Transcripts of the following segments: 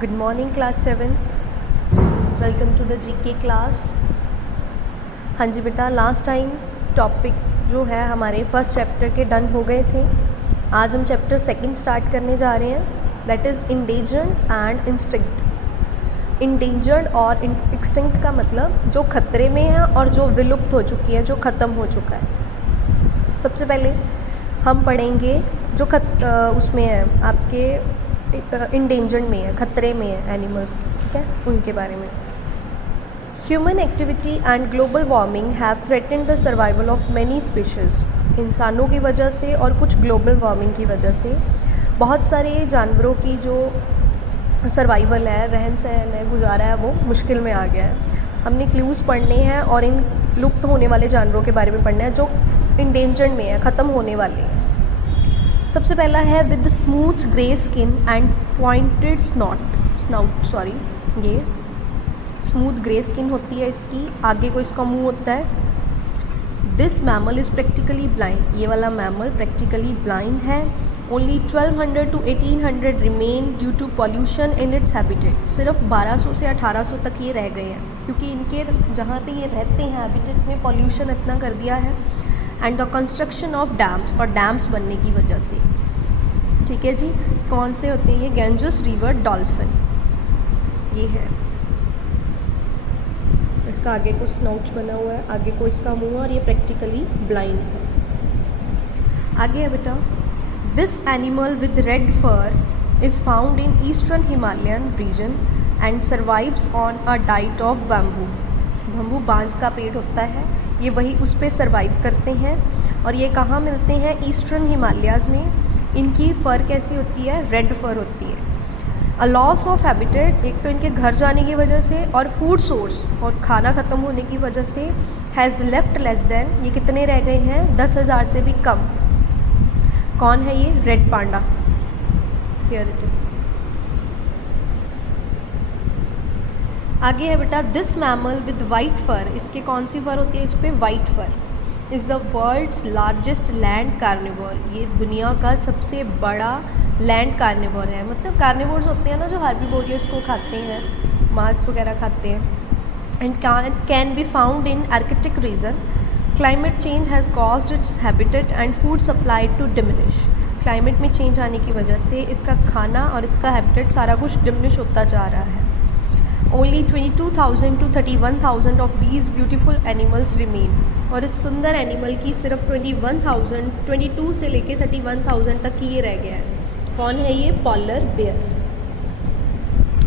Good morning class 7th. Welcome to the GK class. हाँ जी बेटा, last time topic जो है हमारे फर्स्ट चैप्टर के डन हो गए थे. आज हम चैप्टर सेकंड स्टार्ट करने जा रहे हैं, that is endangered and instinct. Endangered और एक्सटिंक्ट का मतलब जो खतरे में है और जो विलुप्त हो चुकी है, जो ख़त्म हो चुका है. सबसे पहले हम पढ़ेंगे जो उसमें है आपके इंडेंजर्ड में है, खतरे में है एनिमल्स, ठीक है, उनके बारे में. Human activity and global warming have threatened the survival of many species. इंसानों की वजह से और कुछ ग्लोबल वार्मिंग की वजह से बहुत सारे जानवरों की जो सर्वाइवल है, रहन सहन है, गुजारा है, वो मुश्किल में आ गया है. हमने क्लूज़ पढ़ने हैं और इन लुप्त होने वाले जानवरों के बारे में पढ़ना है जो इंडेंजर्ड में है, ख़त्म होने वाले हैं. सबसे पहला है with smooth grey skin and pointed snout. ये स्मूथ ग्रे स्किन होती है इसकी, आगे को इसका मुंह होता है. This mammal is practically blind. ये वाला मैमल प्रैक्टिकली ब्लाइंड है. Only 1200 to 1800 remain due to pollution in its habitat. सिर्फ 1200 से 1800 तक ये रह गए हैं क्योंकि इनके जहाँ पे ये रहते हैं हैबिटेट में पॉल्यूशन इतना कर दिया है. And the construction of dams, और डैम्स बनने की वजह से. ठीक है जी, कौन से होते हैं ये? गैंजेस रिवर डॉल्फिन ये है. इसका आगे को स्नोच बना हुआ है, आगे को इसका मुंह, और ये प्रैक्टिकली ब्लाइंड है. आगे है बेटा, this animal with red fur is found in eastern Himalayan region and survives on a diet of bamboo. Bamboo बांस का पेड़ होता है, ये वही उस पर सर्वाइव करते हैं. और ये कहाँ मिलते हैं? ईस्टर्न हिमालयाज़ में. इनकी फ़र कैसी होती है? रेड फर होती है. अ लॉस ऑफ हैबिटेट, एक तो इनके घर जाने की वजह से, और फूड सोर्स और खाना ख़त्म होने की वजह से, हैज़ लेफ्ट लेस देन, ये कितने रह गए हैं? 10,000 से भी कम. कौन है ये? Red panda. Here it is. आगे है बेटा, this mammal with white fur. इसके कौन सी फर होती है? इस पर white fur. Is the world's largest land carnivore. ये दुनिया का सबसे बड़ा लैंड कार्निवोर है. मतलब कार्निवोर्स होते हैं ना जो हार्बीवोरियर्स को खाते हैं, मांस वगैरह खाते हैं. And can be found in Arctic region. Climate change has caused its habitat and food supply to diminish. Climate में चेंज आने की वजह से इसका खाना और इसका हैबिटेट सारा कुछ डिमिनिश होता जा रहा है. Only 22,000 to 31,000 of these beautiful animals remain. और इस सुंदर एनिमल की सिर्फ 22 से लेके 31,000 तक की ये रह गया है. कौन है ये? Polar bear.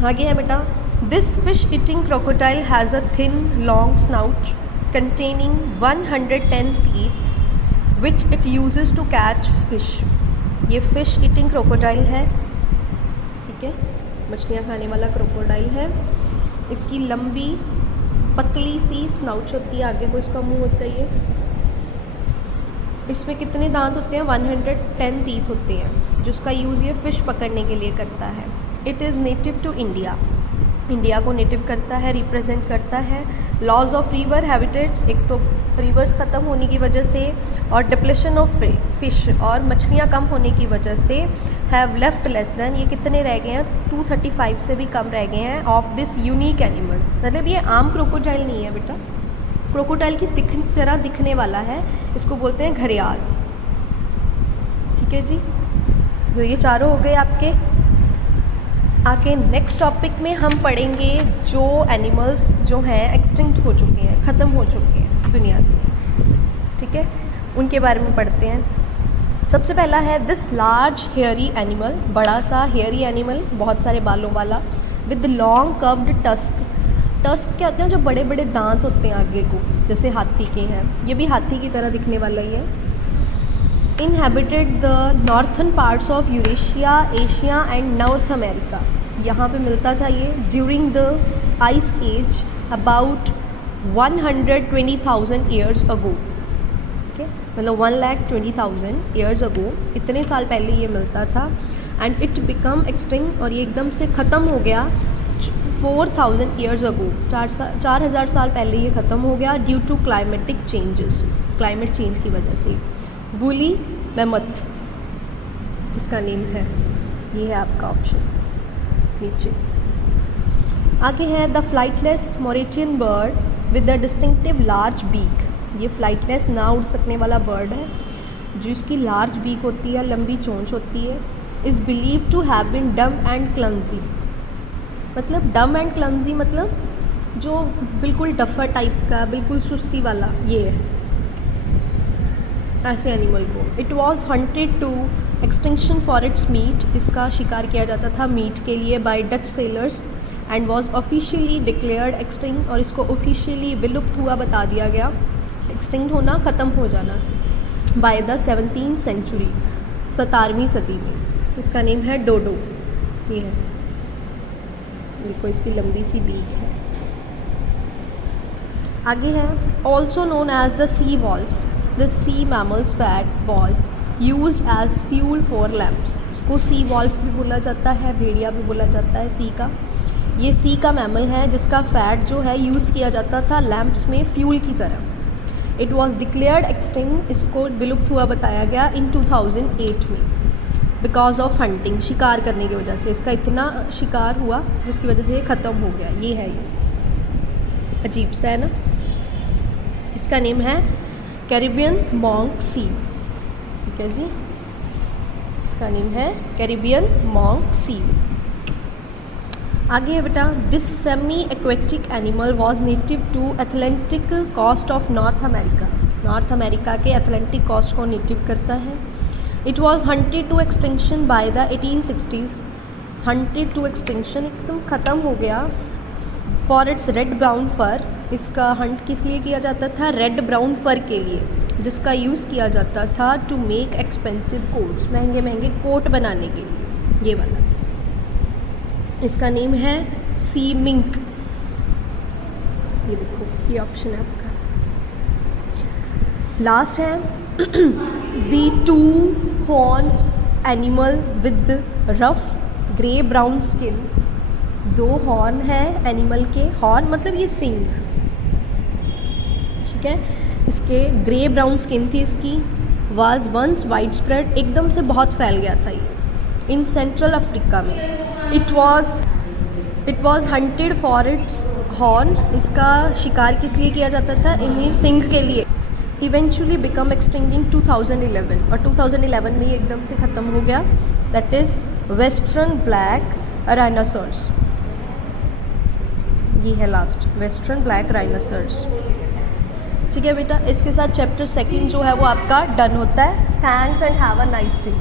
आगे है बेटा, this fish eating crocodile has a thin long snout containing 110 teeth which it uses to catch fish. ये फिश ईटिंग क्रोकोडाइल है, ठीक है, मछलियाँ खाने वाला क्रोकोडाइल है. इसकी लंबी पतली सी स्नाउच होती है, आगे को इसका मुंह होता है. ये इसमें कितने दांत होते हैं? 110 टीथ होते हैं, जिसका यूज़ ये फ़िश पकड़ने के लिए करता है. It is native to India. India को नेटिव करता है, रिप्रेजेंट करता है. लॉज ऑफ रिवर हैबिटेट्स, एक तो रिवर्स ख़त्म होने की वजह से, और डिप्लेशन ऑफ फिश, और मछलियाँ कम होने की वजह से, हैव लेफ्ट लेस देन, ये कितने रह गए हैं? 235 से भी कम रह गए हैं ऑफ दिस यूनिक एनिमल. मतलब ये आम क्रोकोडाइल नहीं है बेटा, क्रोकोडाइल की तरह दिखने वाला है. इसको बोलते हैं घड़ियाल. ठीक है जी, तो ये चारों हो गए आपके. आगे नेक्स्ट टॉपिक में हम पढ़ेंगे जो एनिमल्स जो हैं एक्सटिंक्ट हो चुके हैं, ख़त्म हो चुके हैं दुनिया से. ठीक है, उनके बारे में पढ़ते हैं. सबसे पहला है दिस लार्ज हेयरी एनिमल. बड़ा सा हेयरी एनिमल, बहुत सारे बालों वाला, with long curved tusk. Tusk क्या होते हैं? जो बड़े बड़े दांत होते हैं आगे को, जैसे हाथी के हैं. ये भी हाथी की तरह दिखने वाला ही है. Inhabited the northern parts of Eurasia, Asia and North America. यहाँ पे मिलता था ये during the ice age about 120,000 years ago. ठीक है, मतलब 1,20,000 ईयर्स अगो, इतने साल पहले ये मिलता था. एंड इट बिकम एक्सटिंक्ट, और ये एकदम से ख़त्म हो गया 4,000 ईयर्स अगो. 4,000 साल पहले ये ख़त्म हो गया due to climatic changes. Climate change की वजह से. वूली मैमथ इसका नेम है. ये है आपका ऑप्शन नीचे. आगे है the flightless Mauritian bird with the distinctive large beak. ये फ्लाइटलेस ना उड़ सकने वाला बर्ड है जिसकी लार्ज बीक होती है, लंबी चोंच होती है। Is believe to have been dumb and clumsy. मतलब डम एंड क्लमजी मतलब जो बिल्कुल डफर टाइप का, बिल्कुल सुस्ती वाला, ये है ऐसे एनिमल को। It was hunted to extinction for its meat. इसका शिकार किया जाता था मीट के लिए by Dutch sailors and was officially declared extinct. और इसको ऑफिशियली विलुप्त हुआ बता दिया गया, एक्सटिंक्ट होना, ख़त्म हो जाना, बाय द 17th सेंचुरी, 17वीं सदी में। इसका नेम है डोडो। ये है, देखो इसकी लंबी सी बीक है। आगे है also known as the sea wolf. The sea mammals fat was used as fuel for lamps. इसको सी वॉल्फ भी बोला जाता है, भेड़िया भी बोला जाता है सी का। ये सी का मैमल है जिसका फैट जो है यूज़ किया जाता था लैम्प्स में फ्यूल की तरह। It was declared extinct. इसको विलुप्त हुआ बताया गया इन 2008 में बिकॉज ऑफ हंटिंग। शिकार करने की वजह से इसका इतना शिकार हुआ जिसकी वजह से ये ख़त्म हो गया। ये है, ये अजीब सा है ना। इसका नेम है कैरिबियन मॉन्क सी। ठीक है जी, इसका नेम है कैरिबियन मॉन्क सी। आगे है बेटा, this semi aquatic animal was native to Atlantic coast of North America. North America के एथलेंटिक कोस्ट को नेटिव करता है। It was hunted to extinction by the 1860s। Hunted to extinction, एकदम ख़त्म हो गया। For its red brown fur. इसका hunt किस लिए किया जाता था? रेड ब्राउन फर के लिए, जिसका यूज़ किया जाता था टू मेक एक्सपेंसिव कोट्स, महंगे महंगे कोट बनाने के लिए। ये वाला, इसका नेम है सी मिंक। ये देखो, ये ऑप्शन है आपका। लास्ट है the two horned animal with rough grey brown skin. दो हॉर्न है एनिमल के, हॉर्न मतलब ये सिंग, ठीक है। इसके ग्रे ब्राउन स्किन थी इसकी। वाज वंस वाइड स्प्रेड, एकदम से बहुत फैल गया था ये इन सेंट्रल अफ्रीका में। It was hunted for its horns. इसका शिकार किस लिए किया जाता था? इन्हीं सिंग के लिए। इवेंचुअली बिकम एक्सटिंक्ट इन 2011, और 2011 में ये एकदम से ख़त्म हो गया। That is western black rhinoceros. ये है लास्ट, वेस्टर्न ब्लैक राइनोसर्स। ठीक है बेटा, इसके साथ चैप्टर 2 जो है वो आपका डन होता है। Thanks and have a nice day.